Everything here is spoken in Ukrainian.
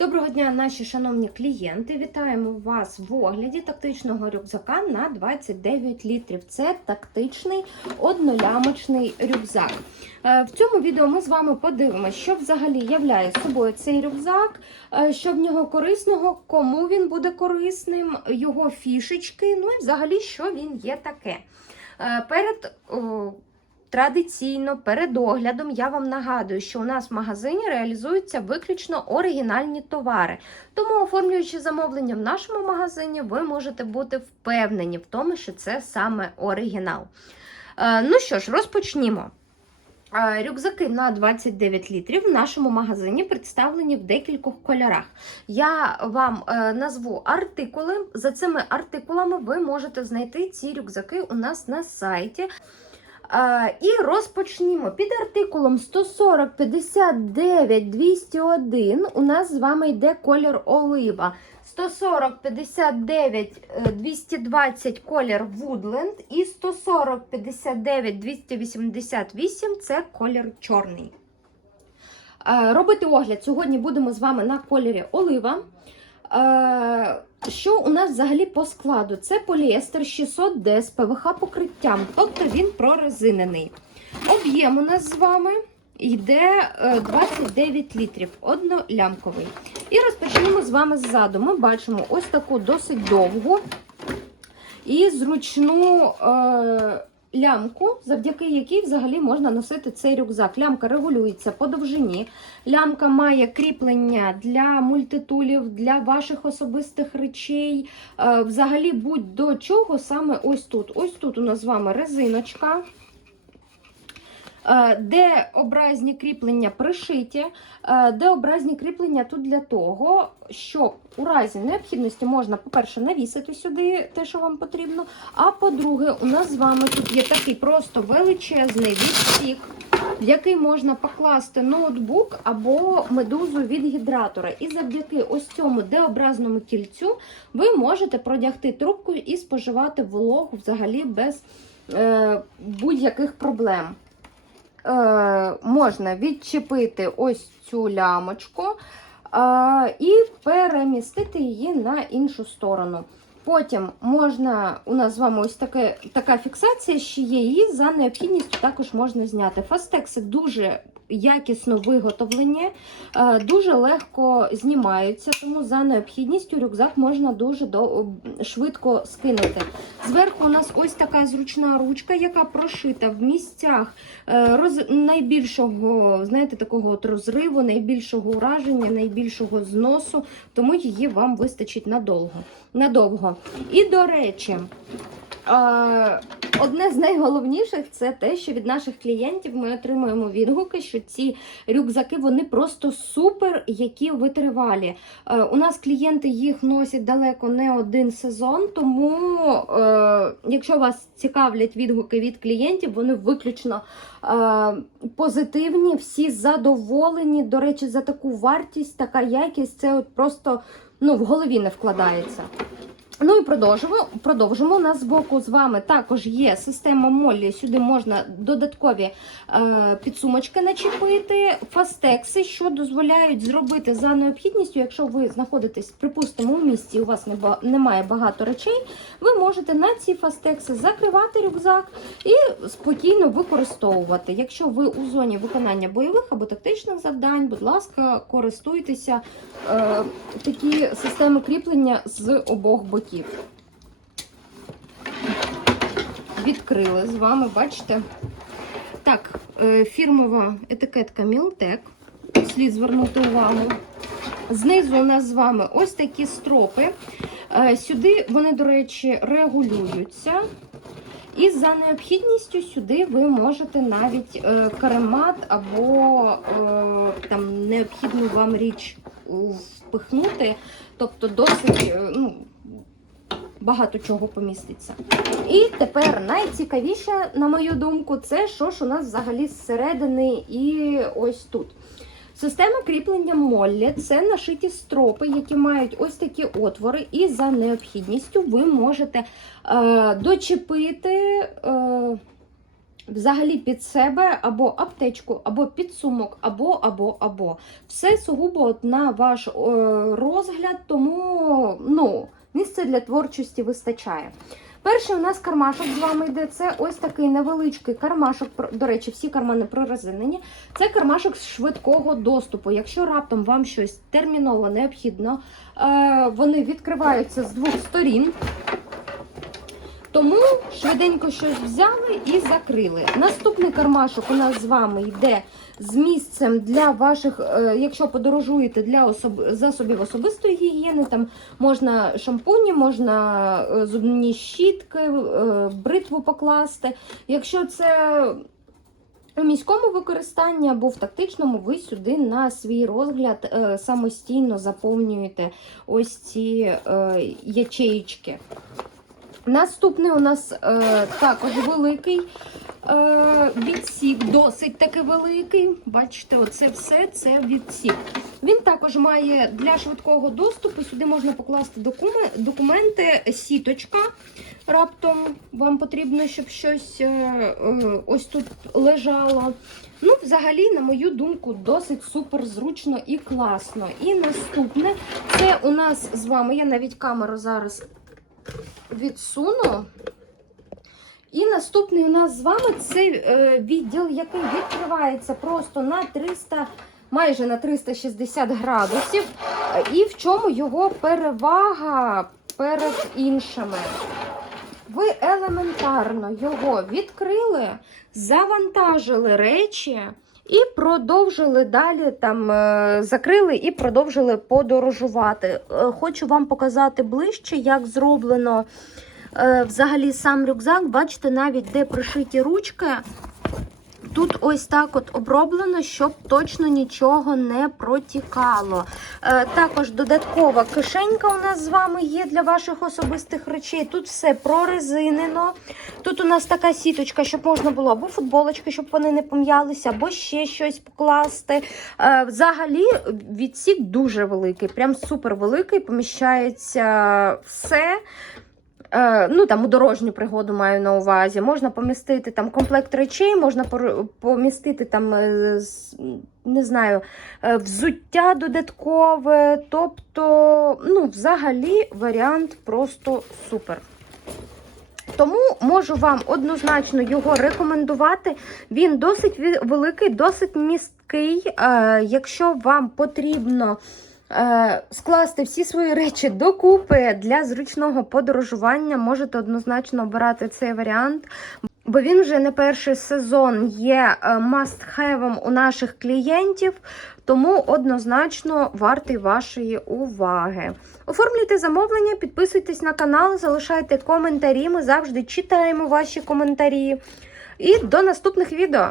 Доброго дня, наші шановні клієнти. Вітаємо вас в огляді тактичного рюкзака на 29 літрів. Це тактичний однолямочний рюкзак. Е, В цьому відео ми з вами подивимося, що взагалі являє собою цей рюкзак, е, що в нього корисного, кому він буде корисним, його фішечки, ну і взагалі, що він є таке. Е, Перед Традиційно перед оглядом я вам нагадую, що у нас в магазині реалізуються виключно оригінальні товари. Тому, оформлюючи замовлення в нашому магазині, ви можете бути впевнені в тому, що це саме оригінал. Е, ну що ж, розпочнімо. Е, Рюкзаки на 29 літрів в нашому магазині представлені в декількох кольорах. Я вам е, назву артикули. За цими артикулами ви можете знайти ці рюкзаки у нас на сайті. І розпочнімо. Під артикулом 140 59 201 у нас з вами йде колір олива. 140 59 е, 220 колір Woodland і 140 59 288 це колір чорний. Е, Робити огляд сьогодні будемо з вами на кольорі олива. Е, Що у нас взагалі по складу? Це поліестер 600D з ПВХ покриттям, тобто він прорезинений. Об'єм у нас з вами йде е, 29 літрів, однолямковий. І розпочнемо з вами ззаду. Ми бачимо ось таку досить довгу і зручну е, лямку, завдяки якій взагалі можна носити цей рюкзак. Лямка регулюється по довжині. Лямка має кріплення для мультитулів, для ваших особистих речей. Е, взагалі, будь-до чого саме ось тут. Ось тут у нас з вами резиночка. Е, Де образні кріплення пришиті, е, де образні кріплення тут для того, щоб у разі необхідності можна, по-перше, навісити сюди те, що вам потрібно. А по-друге, у нас з вами тут є такий просто величезний відсік, в який можна покласти ноутбук або медузу від гідратора. І завдяки ось цьому деобразному кільцю ви можете продягти трубку і споживати вологу взагалі без е, будь-яких проблем е, можна відчепити ось цю лямочку е, і перемістити її на іншу сторону. Потім можна, у нас з вами ось таке, така фіксація ще є, її за необхідністю також можна зняти. Фастекси дуже якісно виготовлені, е, дуже легко знімаються, тому за необхідністю рюкзак можна дуже швидко скинути. Зверху у нас ось така зручна ручка, яка прошита в місцях е, роз, найбільшого, знаєте, такого от розриву, найбільшого ураження, найбільшого зносу, тому її вам вистачить надовго. надовго. І до речі, е, одне з найголовніших це те, що від наших клієнтів ми отримуємо відгуки, що ці рюкзаки вони просто супер, які витривалі. Е, у нас клієнти їх носять далеко не один сезон, тому е, якщо вас цікавлять відгуки від клієнтів, вони виключно е, позитивні, всі задоволені. До речі, за таку вартість, така якість, це от просто ну, в голові не вкладається. Ну і продовжимо. продовжимо. У нас з боку з вами також є система Моллі. Сюди можна додаткові е, підсумочки начепити, фастекси, що дозволяють зробити за необхідністю, якщо ви знаходитесь, припустимо, у місті, і у вас не немає багато речей, ви можете на ці фастекси закривати рюкзак і спокійно використовувати. Якщо ви у зоні виконання бойових або тактичних завдань, будь ласка, користуйтеся е, такі системи кріплення з обох боків. Відкрили з вами, бачите? Так, е, фірмова етикетка Мілтек. Слід звернути увагу. Знизу у нас з вами ось такі стропи. Е, Сюди вони, до речі, регулюються. І за необхідністю сюди ви можете навіть е, каремат або там необхідну вам річ впихнути. Тобто досить ну, багато чого поміститься. І тепер найцікавіше, на мою думку, це що ж у нас взагалі зсередини і ось тут. Система кріплення Моллі це нашиті стропи, які мають ось такі отвори, і за необхідністю ви можете е, дочепити. Е, взагалі під себе або аптечку, або підсумок, або, або, або. Все сугубо на ваш е, розгляд, тому ну, місце для творчості вистачає. Перший у нас кармашок з вами йде. Це ось такий невеличкий кармашок. До речі, всі кармани прорезинені. Це кармашок з швидкого доступу. Якщо раптом вам щось терміново необхідно, е, вони відкриваються з двох сторін. Тому швиденько щось взяли і закрили. Наступний кармашок у нас з вами йде з місцем для ваших, е, якщо подорожуєте для особ... засобів особистої гігієни, там можна шампуні, можна е, зубні щітки, е, бритву покласти. Якщо це у міському використанні або в тактичному, ви сюди на свій розгляд самостійно заповнюєте ось ці ячеїчки. Наступний у нас е, також великий е, відсік, досить таки великий. Бачите, оце все це відсік. Він також має для швидкого доступу. Сюди можна покласти докумен- документи, сіточка. Раптом вам потрібно, щоб щось е, е, ось тут лежало. Ну, взагалі, на мою думку, досить супер зручно і класно. І наступне це у нас з вами. Я навіть камеру зараз відсуну. І наступний у нас з вами це е, відділ, який відкривається просто на 300, майже на 360 градусів. І в чому його перевага перед іншими? Ви елементарно його відкрили, завантажили речі і продовжили далі там е, закрили і продовжили подорожувати. Е, Хочу вам показати ближче, як зроблено е, взагалі сам рюкзак. Бачите, навіть де пришиті ручки. Тут ось так от оброблено, щоб точно нічого не протікало. Е, також додаткова кишенька у нас з вами є для ваших особистих речей. Тут все прорезинено. Тут у нас така сіточка, щоб можна було або футболочки, щоб вони не пом'ялися, або ще щось покласти. Е, взагалі, відсік дуже великий, прям супер великий. Поміщається все. Е, ну там у дорожню пригоду маю на увазі. Можна помістити там комплект речей, можна помістити там е, не знаю, е, взуття додаткове. Тобто, ну, взагалі, варіант просто супер. Тому можу вам однозначно його рекомендувати. Він досить великий, досить місткий. Якщо вам потрібно скласти всі свої речі докупи для зручного подорожування, можете однозначно обирати цей варіант. Бо він вже не перший сезон є е, must-have у наших клієнтів, тому однозначно вартий вашої уваги. Оформлюйте замовлення, підписуйтесь на канал, залишайте коментарі. Ми завжди читаємо ваші коментарі. І до наступних відео!